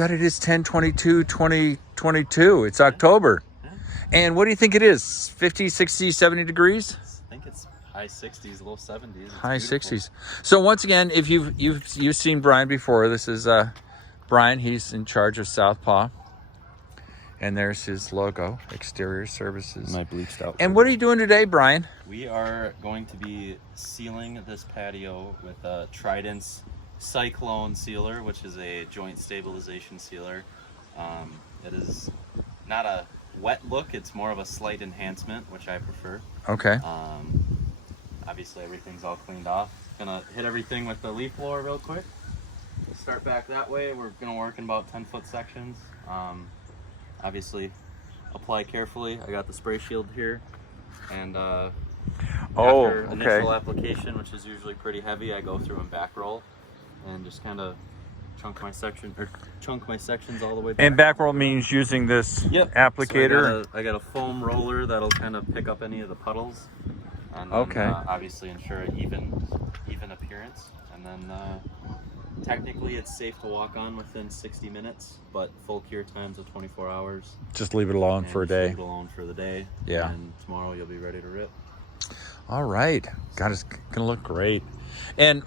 God, it is 10/22/2022. It's October. Yeah. And what do you think it is? 50, 60, 70 degrees? I think it's high 60s, low 70s. It's High beautiful. 60s. So once again, if you've seen Brian before, this is Brian. He's in charge of Southpaw. And there's his logo, Exterior Services. My bleached out. And what are you doing today, Brian? We are going to be sealing this patio with a Trident's Cyclone sealer, which is a joint stabilization sealer. It is not a wet look, it's more of a slight enhancement, which I prefer. Okay. Obviously everything's all cleaned off. Gonna hit everything with the leaf blower real quick. We'll start back that way. We're gonna work in about 10-foot sections. Obviously apply carefully. I got the spray shield here, and after initial application, which is usually pretty heavy, I go through and back roll and just kind of chunk my sections all the way back. And back roll means using this applicator? So I got a foam roller that'll kind of pick up any of the puddles, and then, obviously ensure an even appearance. And then technically it's safe to walk on within 60 minutes, but full cure times of 24 hours. Just leave it alone for a day. Leave it alone for the day. Yeah. And tomorrow you'll be ready to rip. All right. God, it's gonna look great. And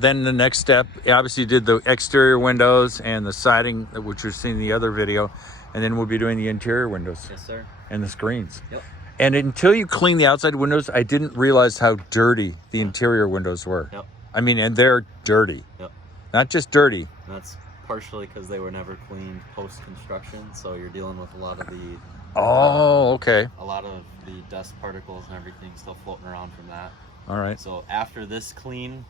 then the next step, obviously you did the exterior windows and the siding, which you've seen in the other video, and then we'll be doing the interior windows. Yes, sir. And the screens. Yep. And until you clean the outside windows, I didn't realize how dirty the interior windows were. Yep. I mean, and they're dirty. Yep. Not just dirty. That's partially because they were never cleaned post-construction, so you're dealing with a lot of the a lot of the dust particles and everything still floating around from that. All right. So after this clean,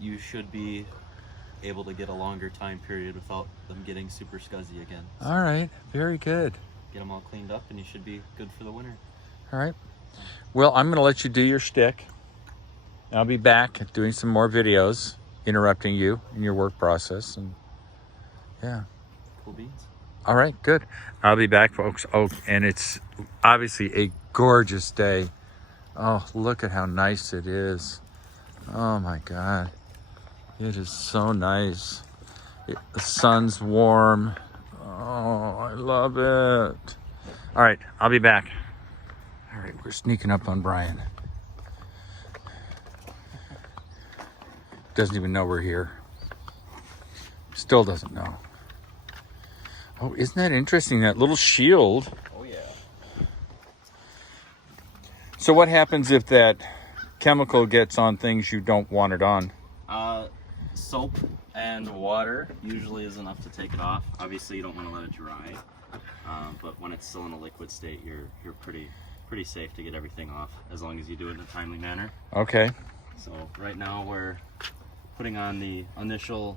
you should be able to get a longer time period without them getting super scuzzy again. So all right. Very good. get them all cleaned up and you should be good for the winter. All right. Well, I'm going to let you do your shtick. I'll be back doing some more videos, interrupting you in your work process. And yeah. Cool beans. All right, good. I'll be back, folks. Oh, and it's obviously a gorgeous day. Oh, look at how nice it is. Oh my God. It is so nice. The sun's warm. Oh, I love it. All right, I'll be back. All right, we're sneaking up on Brian. Doesn't even know we're here. Still doesn't know. Oh, isn't that interesting? That little shield. Oh, yeah. So what happens if that chemical gets on things you don't want it on? Soap and water usually is enough to take it off. Obviously, you don't want to let it dry. But when it's still in a liquid state, you're pretty safe to get everything off, as long as you do it in a timely manner. Okay. So right now we're putting on the initial,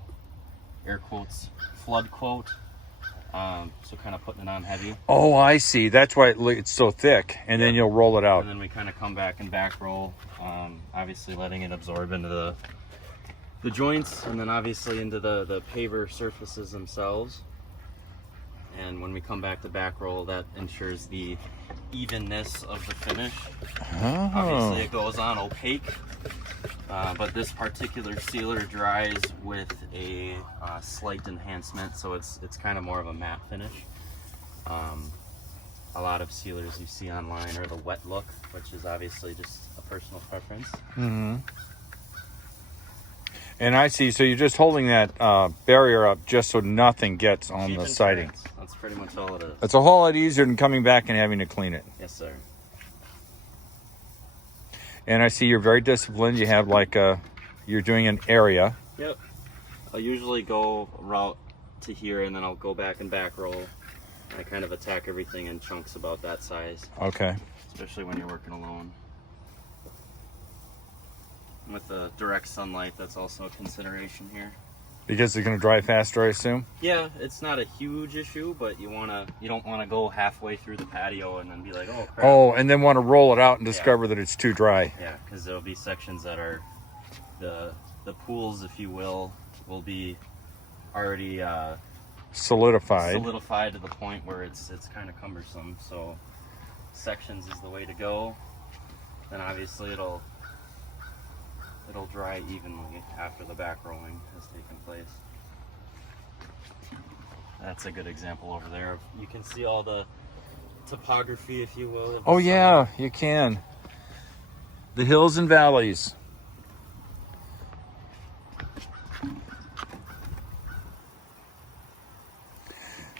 air quotes, flood quote. So kind of putting it on heavy. Oh, I see. That's why it's so thick. And then you'll roll it out. And then we kind of come back and back roll, obviously letting it absorb into the joints, and then obviously into the paver surfaces themselves. And when we come back to back roll, that ensures the evenness of the finish. Oh. Obviously it goes on opaque, but this particular sealer dries with a slight enhancement, so it's kind of more of a matte finish. A lot of sealers you see online are the wet look, which is obviously just a personal preference. Mm-hmm. And I see, so you're just holding that barrier up just so nothing gets on the siding. That's pretty much all it is. It's a whole lot easier than coming back and having to clean it. Yes, sir. And I see you're very disciplined. You have like you're doing an area. Yep. I'll usually go route to here, and then I'll go back and back roll. I kind of attack everything in chunks about that size. Okay. Especially when you're working alone. With the direct sunlight, that's also a consideration here. Because it's going to dry faster, I assume? Yeah, it's not a huge issue, but you don't want to go halfway through the patio and then be like, oh crap. Oh, and then want to roll it out and discover that it's too dry. Yeah, because there'll be sections that are the pools, if you will be already solidified to the point where it's kind of cumbersome. So sections is the way to go. Then obviously it'll dry evenly after the back rolling has taken place. That's a good example over there. You can see all the topography, if you will. Of the Oh yeah, site. you can. The hills and valleys.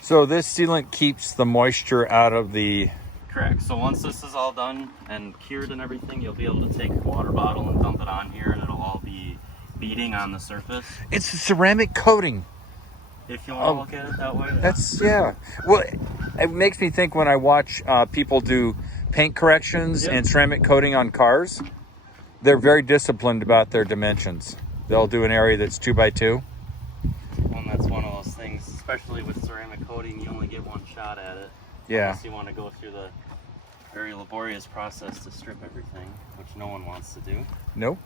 So this sealant keeps the moisture out of the... Correct. So once this is all done and cured and everything, you'll be able to take a water bottle and dump it on here, and it'll all be beading on the surface. It's a ceramic coating. If you want to look at it that way. That's, yeah. Well, it makes me think when I watch people do paint corrections and ceramic coating on cars, they're very disciplined about their dimensions. They'll do an area that's 2 by 2. And that's one of those things, especially with ceramic coating, you only get one shot at it. Yeah. Unless you want to go through the very laborious process to strip everything, which no one wants to do. Nope.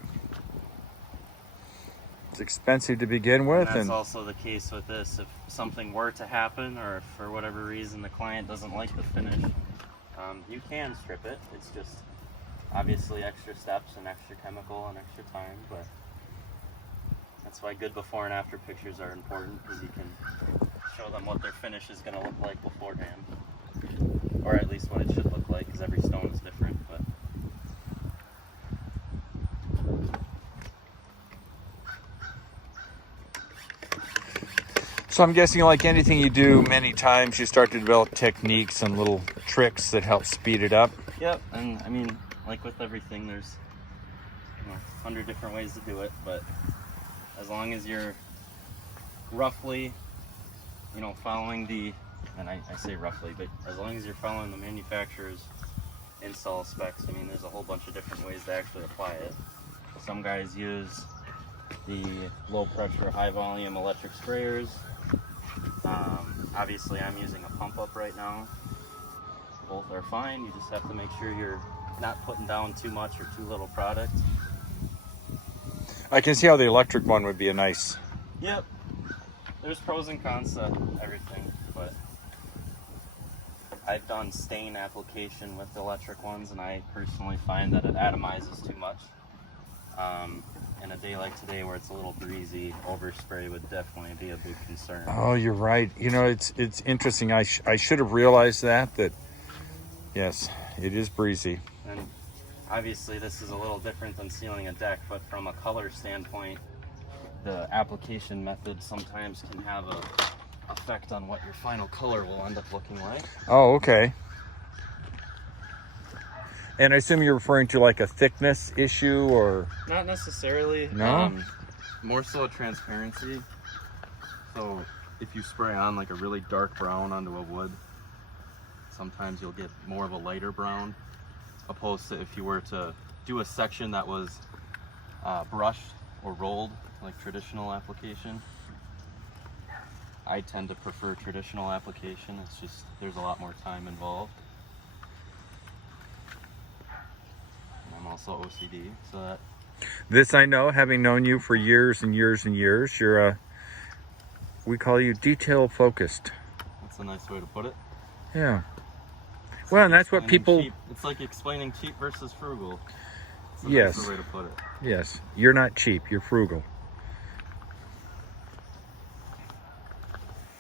It's expensive to begin with. And that's also the case with this. If something were to happen, or if for whatever reason the client doesn't like the finish, you can strip it. It's just obviously extra steps and extra chemical and extra time, but that's why good before and after pictures are important, because you can show them what their finish is going to look like beforehand, or at least what it should look like, because every stone is different. But so I'm guessing, like anything you do many times, you start to develop techniques and little tricks that help speed it up. yep, and I mean, like with everything, there's 100 different ways to do it, but as long as you're roughly, following the, and I say roughly, but as long as you're following the manufacturer's install specs, I mean, there's a whole bunch of different ways to actually apply it. Some guys use the low pressure, high volume electric sprayers. Obviously, I'm using a pump up right now. Both are fine. You just have to make sure you're not putting down too much or too little product. I can see how the electric one would be a nice... Yep. There's pros and cons to everything, but I've done stain application with the electric ones, and I personally find that it atomizes too much. In a day like today where it's a little breezy, overspray would definitely be a big concern. Oh, you're right. It's interesting. I should have realized that yes, it is breezy. And obviously this is a little different than sealing a deck, but from a color standpoint, the application method sometimes can have a effect on what your final color will end up looking like. Oh, okay. And I assume you're referring to like a thickness issue, or? Not necessarily. No? More so transparency. So if you spray on like a really dark brown onto a wood, sometimes you'll get more of a lighter brown, opposed to if you were to do a section that was brushed or rolled, like traditional application. I tend to prefer traditional application. It's just, there's a lot more time involved. I'm also OCD, so that... This I know, having known you for years and years and years, you're we call you detail focused. That's a nice way to put it. Yeah. Well, and that's what people... Cheap. It's like explaining cheap versus frugal. It's a Yes. nicer way to put it. Yes. You're not cheap, you're frugal.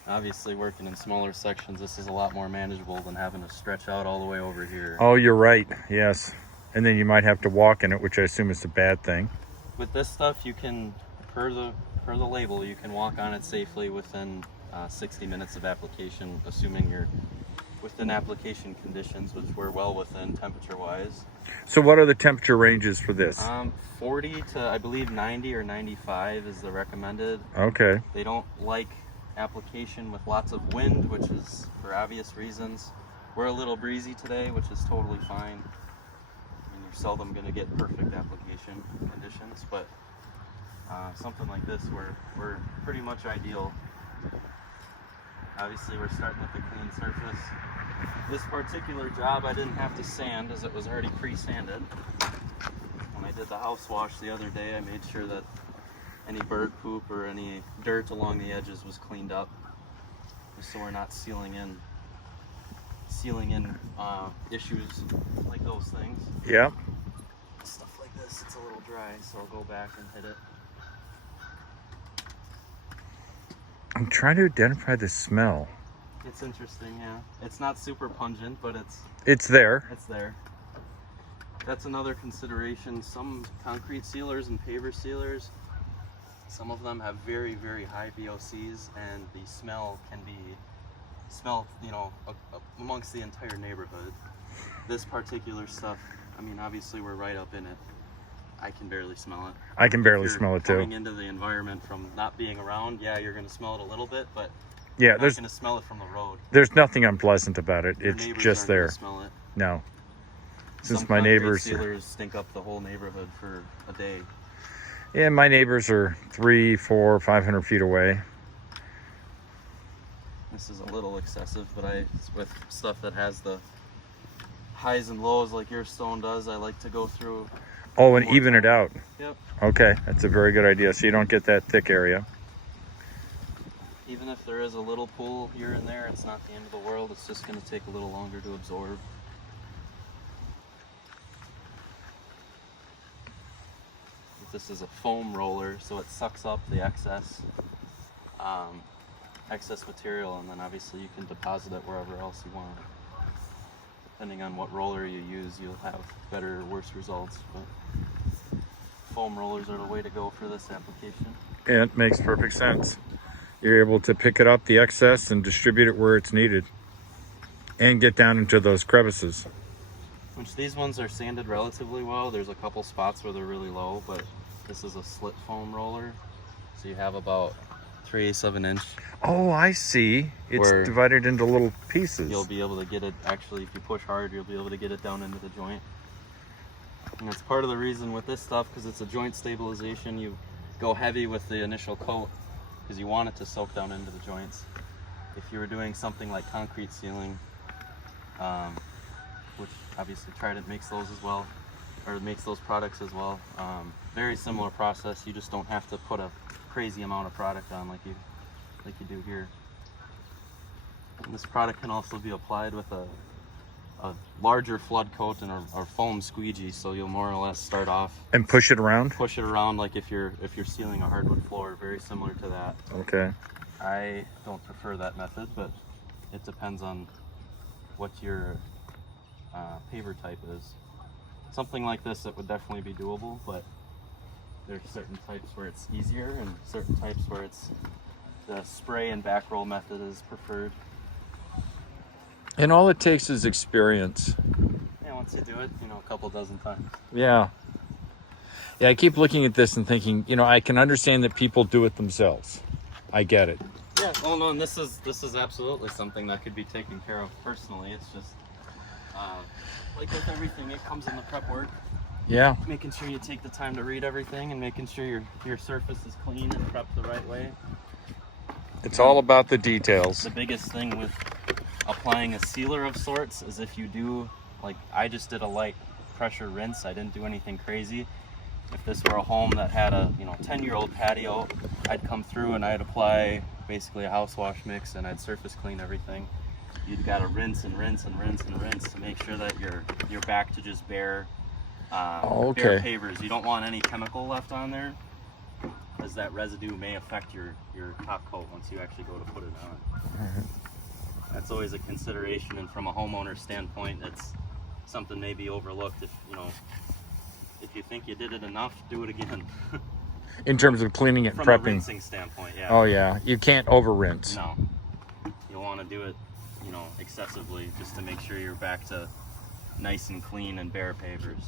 Obviously, working in smaller sections, this is a lot more manageable than having to stretch out all the way over here. Oh, you're right. Yes. And then you might have to walk in it, which I assume is a bad thing. With this stuff, you can, per the label, you can walk on it safely within 60 minutes of application, assuming you're within application conditions, which we're well within temperature-wise. So what are the temperature ranges for this? 40 to, I believe, 90 or 95 is the recommended. Okay. They don't like application with lots of wind, which is for obvious reasons. We're a little breezy today, which is totally fine. You're seldom going to get perfect application conditions, but something like this, we're pretty much ideal. Obviously, we're starting with a clean surface. This particular job I didn't have to sand, as it was already pre-sanded. When I did the house wash the other day, I made sure that any bird poop or any dirt along the edges was cleaned up, just so we're not sealing in issues like those things. Yeah. Stuff like this, it's a little dry, so I'll go back and hit it. I'm trying to identify the smell. It's interesting, yeah. It's not super pungent, but It's there. it's there. That's another consideration. Some concrete sealers and paver sealers, some of them have very, very high VOCs, and the smell can be you know, amongst the entire neighborhood. This particular stuff, I mean, obviously we're right up in it. I can barely smell it. I can barely smell it too. Coming into the environment from not being around, yeah, you're gonna smell it a little bit, but Yeah, you're not gonna smell it from the road. there's nothing unpleasant about it. Your It's neighbors just aren't there. gonna smell it. No. Since Some my concrete neighbors, sealers stink up the whole neighborhood for a day. yeah, my neighbors are 300, 400, 500 feet away. This is a little excessive, but with stuff that has the highs and lows like your stone does, I like to go through. Oh, and more even it time. out. Yep. Okay, that's a very good idea. So you don't get that thick area. Even if there is a little pool here and there, it's not the end of the world. It's just going to take a little longer to absorb. This is a foam roller, so it sucks up the excess material, and then obviously you can deposit it wherever else you want. Depending on what roller you use, you'll have better or worse results, but foam rollers are the way to go for this application. Yeah, it makes perfect sense. You're able to pick it up, the excess, and distribute it where it's needed, and get down into those crevices. Which these ones are sanded relatively well. There's a couple spots where they're really low, but this is a slit foam roller, so you have about 3/8 of an inch. Oh, I see. It's Where divided into little pieces. You'll be able to get it, actually, if you push hard, you'll be able to get it down into the joint. And that's part of the reason with this stuff, because it's a joint stabilization. You go heavy with the initial coat because you want it to soak down into the joints. If you were doing something like concrete sealing, which obviously Trident makes those as well, or makes those products as well. Very similar process. You just don't have to put a crazy amount of product on like you do here. And this product can also be applied with a larger flood coat and a foam squeegee, so you'll more or less start off and push it around. Push it around like if you're sealing a hardwood floor, very similar to that. Okay. I don't prefer that method, but it depends on what your paver type is. Something like this, it would definitely be doable, but there's certain types where it's easier and certain types where it's the spray and back roll method is preferred. And all it takes is experience. Yeah, once you do it, you know, a couple dozen times. Yeah. Yeah, I keep looking at this and thinking, you know, I can understand that people do it themselves. I get it. Yeah. Oh no, and this is absolutely something that could be taken care of personally. It's just like with everything, it comes in the prep work. Yeah. Making sure you take the time to read everything and making sure your surface is clean and prepped the right way. It's all about the details. The biggest thing with applying a sealer of sorts is if you do, like I just did a light pressure rinse, I didn't do anything crazy. If this were a home that had a 10-year-old patio, I'd come through and I'd apply basically a house wash mix and I'd surface clean everything. You've got to rinse and rinse and rinse and rinse to make sure that you're back to just bare bare pavers. You don't want any chemical left on there, as that residue may affect your top coat once you actually go to put it on. That's always a consideration, and from a homeowner standpoint, it's something maybe overlooked. If you think you did it enough, do it again. In terms of cleaning it and From prepping. a rinsing standpoint, yeah. Oh yeah, you can't over rinse. No, you'll want to do it, excessively, just to make sure you're back to nice and clean and bare pavers.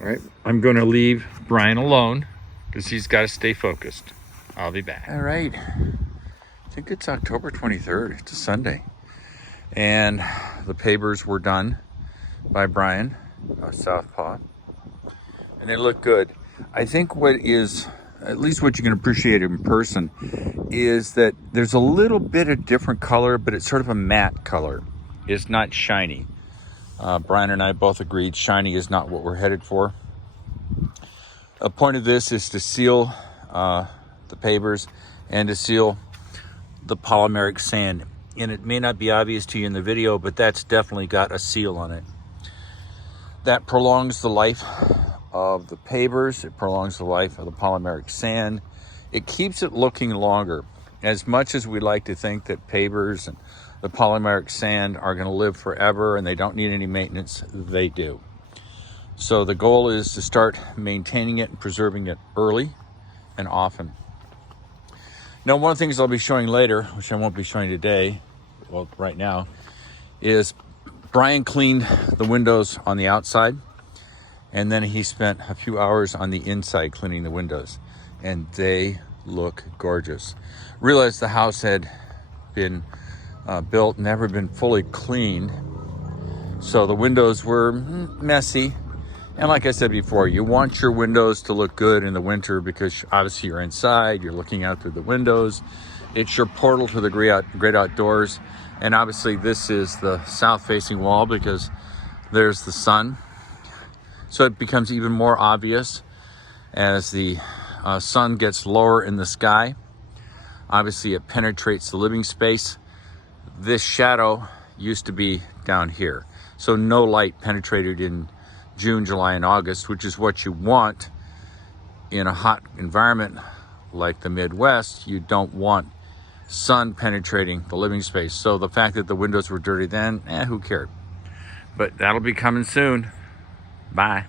All right, I'm going to leave Brian alone because he's got to stay focused. I'll be back. All right, I think it's October 23rd. It's a Sunday. And the pavers were done by Brian, Southpaw, and they look good. I think what is, at least what you can appreciate in person, is that there's a little bit of different color, but it's sort of a matte color. It's not shiny. Brian and I both agreed shiny is not what we're headed for. The point of this is to seal the pavers and to seal the polymeric sand. And it may not be obvious to you in the video, but that's definitely got a seal on it. That prolongs the life of the pavers. It prolongs the life of the polymeric sand. It keeps it looking longer. As much as we like to think that pavers and the polymeric sand are going to live forever and they don't need any maintenance, they do. So the goal is to start maintaining it and preserving it early and often. Now, one of the things I'll be showing later, which I won't be showing today, well, right now, is Brian cleaned the windows on the outside, and then he spent a few hours on the inside cleaning the windows, and they look gorgeous. Realized the house had been built, never been fully cleaned, so the windows were messy. And like I said before, you want your windows to look good in the winter because obviously you're inside, you're looking out through the windows. It's your portal to the great outdoors. And obviously this is the south-facing wall because there's the sun. So it becomes even more obvious as the sun gets lower in the sky. Obviously it penetrates the living space. This shadow used to be down here. So no light penetrated in June, July, and August, which is what you want in a hot environment like the Midwest. You don't want sun penetrating the living space. So the fact that the windows were dirty then, who cared? But that'll be coming soon. Bye.